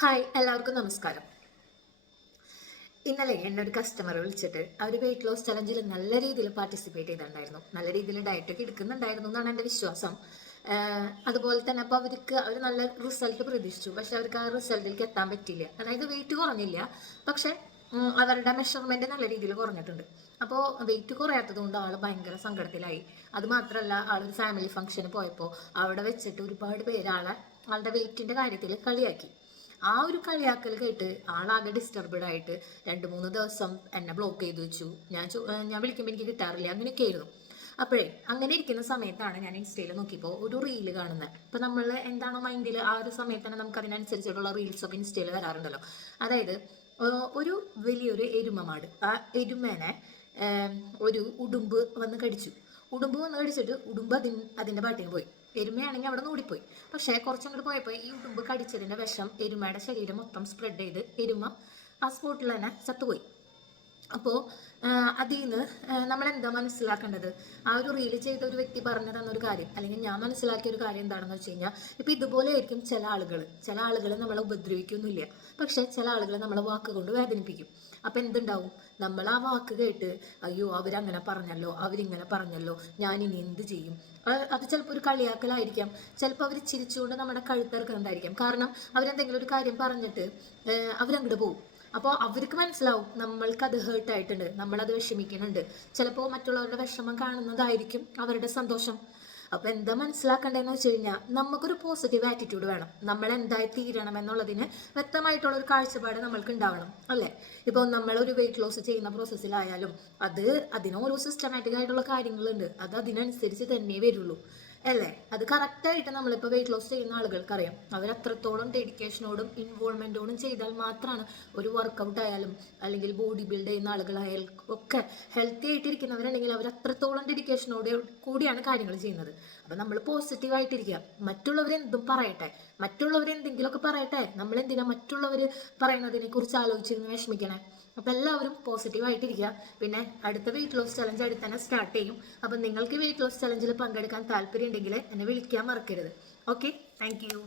Hi എല്ലാവർക്കും നമസ്കാരം. ഇന്നലെ എന്നെ ഒരു കസ്റ്റമർ വിളിച്ചിട്ട് അവർ വെയിറ്റ് ലോസ് ചലഞ്ചിൽ നല്ല രീതിയിൽ പാർട്ടിസിപ്പേറ്റ് ചെയ്തിട്ടുണ്ടായിരുന്നു. നല്ല രീതിയിൽ ഡയറ്റൊക്കെ എടുക്കുന്നുണ്ടായിരുന്നു എന്നാണ് എൻ്റെ വിശ്വാസം. അതുപോലെ തന്നെ അപ്പോൾ അവർ നല്ല റിസൾട്ട് പ്രതീക്ഷിച്ചു. പക്ഷെ അവർക്ക് ആ റിസൾട്ടിലേക്ക് എത്താൻ പറ്റില്ല. അതായത് വെയിറ്റ് കുറഞ്ഞില്ല, പക്ഷെ അവരുടെ മെഷർമെന്റ് നല്ല രീതിയിൽ കുറഞ്ഞിട്ടുണ്ട്. അപ്പോൾ വെയിറ്റ് കുറയാത്തത് കൊണ്ട് ആൾ ഭയങ്കര സങ്കടത്തിലായി. അത് മാത്രമല്ല, ആളൊരു ഫാമിലി ഫംഗ്ഷന് പോയപ്പോൾ അവിടെ വെച്ചിട്ട് ഒരുപാട് പേര് ആളുടെ വെയിറ്റിന്റെ കാര്യത്തിൽ കളിയാക്കി. ആ ഒരു കളിയാക്കൽ കേട്ട് ആളാകെ ഡിസ്റ്റർബഡ് ആയിട്ട് 2-3 ദിവസം എന്നെ ബ്ലോക്ക് ചെയ്ത് വെച്ചു. ഞാൻ വിളിക്കുമ്പോൾ എനിക്ക് കിട്ടാറില്ല, അങ്ങനെയൊക്കെ ആയിരുന്നു. അപ്പോഴേ അങ്ങനെ ഇരിക്കുന്ന സമയത്താണ് ഞാൻ ഇൻസ്റ്റയിൽ നോക്കിയപ്പോൾ ഒരു റീല് കാണുന്നത്. ഇപ്പം നമ്മൾ എന്താണോ മൈൻഡിൽ ആ ഒരു സമയത്ത് തന്നെ നമുക്ക് അതിനനുസരിച്ചിട്ടുള്ള റീൽസ് ഒക്കെ ഇൻസ്റ്റയിൽ വരാറുണ്ടല്ലോ. അതായത് ഒരു വലിയൊരു എരുമമാട്, ആ എരുമേനെ ഒരു ഉടുമ്പ് വന്ന് കടിച്ചു. ഉടുമ്പ് വന്ന് കടിച്ചിട്ട് ഉടുമ്പ് അതിൻ്റെ പാട്ടിന് പോയി. എരുമയാണെങ്കിൽ അവിടെ നിന്ന് ഓടിപ്പോയി. പക്ഷേ കുറച്ചങ്ങോട്ട് പോയപ്പോൾ ഈ ഉടുമ്പ് കടിച്ചതിൻ്റെ വിഷം എരുമയുടെ ശരീരം മൊത്തം സ്പ്രെഡ് ചെയ്ത് എരുമ ആ സ്പോട്ടിൽ തന്നെ ചത്തുപോയി. അപ്പോൾ അതിൽ നിന്ന് നമ്മൾ എന്താ മനസ്സിലാക്കേണ്ടത്? ആ ഒരു റീല് ചെയ്ത ഒരു വ്യക്തി പറഞ്ഞു തന്നൊരു കാര്യം, അല്ലെങ്കിൽ ഞാൻ മനസ്സിലാക്കിയ ഒരു കാര്യം എന്താണെന്ന് വെച്ച് കഴിഞ്ഞാൽ, ഇപ്പം ഇതുപോലെ ആയിരിക്കും ചില ആളുകൾ നമ്മളെ ഉപദ്രവിക്കൊന്നുമില്ല, പക്ഷെ ചില ആളുകൾ നമ്മളെ വാക്ക് കൊണ്ട് വേദനിപ്പിക്കും. അപ്പം എന്തുണ്ടാവും? നമ്മൾ ആ വാക്ക് കേട്ട് അയ്യോ അവരങ്ങനെ പറഞ്ഞല്ലോ, അവരിങ്ങനെ പറഞ്ഞല്ലോ, ഞാൻ ഇനി എന്ത് ചെയ്യും? അത് ചിലപ്പോൾ ഒരു കളിയാക്കലായിരിക്കാം, ചിലപ്പോൾ അവർ ചിരിച്ചുകൊണ്ട് നമ്മുടെ കഴുത്തിറക്കുന്നുണ്ടായിരിക്കാം. കാരണം അവരെന്തെങ്കിലും ഒരു കാര്യം പറഞ്ഞിട്ട് അവരങ്ങോട്ട് പോകും. അപ്പോൾ അവർക്ക് മനസ്സിലാവും നമ്മൾക്ക് അത് ഹേർട്ട് ആയിട്ടുണ്ട്, നമ്മളത് വിഷമിക്കുന്നുണ്ട്. ചിലപ്പോൾ മറ്റുള്ളവരുടെ വിഷമം കാണുന്നതായിരിക്കും അവരുടെ സന്തോഷം. അപ്പോൾ എന്താ മനസ്സിലാക്കേണ്ടതെന്ന് വെച്ച് കഴിഞ്ഞാൽ, നമുക്കൊരു പോസിറ്റീവ് ആറ്റിറ്റ്യൂഡ് വേണം. നമ്മൾ എന്തായി തീരണം എന്നുള്ളതിന് വ്യക്തമായിട്ടുള്ള ഒരു കാഴ്ചപ്പാട് നമ്മൾക്ക് ഉണ്ടാവണം, അല്ലേ? ഇപ്പോൾ നമ്മളൊരു വെയിറ്റ് ലോസ് ചെയ്യുന്ന പ്രോസസ്സിലായാലും അതിന് ഓരോ സിസ്റ്റമാറ്റിക് ആയിട്ടുള്ള കാര്യങ്ങളുണ്ട്. അത് അതിനനുസരിച്ച് തന്നെ വരുള്ളൂ, അല്ലേ? അത് കറക്റ്റായിട്ട് നമ്മളിപ്പോൾ വെയിറ്റ് ലോസ് ചെയ്യുന്ന ആളുകൾക്കറിയാം. അവർ അത്രത്തോളം ഡെഡിക്കേഷനോടും ഇൻവോൾവ്മെൻറ്റോടും ചെയ്താൽ മാത്രമാണ് ഒരു വർക്കൗട്ട് ആയാലും, അല്ലെങ്കിൽ ബോഡി ബിൽഡ് ചെയ്യുന്ന ആളുകളായാലും ഒക്കെ ഹെൽത്തി ആയിട്ടിരിക്കുന്നവരുണ്ടെങ്കിൽ അവർ അത്രത്തോളം ഡെഡിക്കേഷനോട് കൂടിയാണ് കാര്യങ്ങൾ ചെയ്യുന്നത്. അപ്പം നമ്മൾ പോസിറ്റീവായിട്ടിരിക്കുക. മറ്റുള്ളവരെന്തും പറയട്ടെ, മറ്റുള്ളവരെന്തെങ്കിലുമൊക്കെ പറയട്ടെ, നമ്മളെന്തിനാ മറ്റുള്ളവർ പറയുന്നതിനെ കുറിച്ച് ആലോചിച്ചിരുന്ന് വിഷമിക്കണേ? അപ്പം എല്ലാവരും പോസിറ്റീവായിട്ടിരിക്കുക. പിന്നെ അടുത്ത വെയിറ്റ് ലോസ് ചലഞ്ച് അടുത്ത് തന്നെ സ്റ്റാർട്ട് ചെയ്യും. അപ്പം നിങ്ങൾക്ക് വെയിറ്റ് ലോസ് ചലഞ്ചിൽ പങ്കെടുക്കാൻ താല്പര്യം ഉണ്ടെങ്കിൽ എന്നെ വിളിക്കാൻ മറക്കരുത്. Okay, thank you.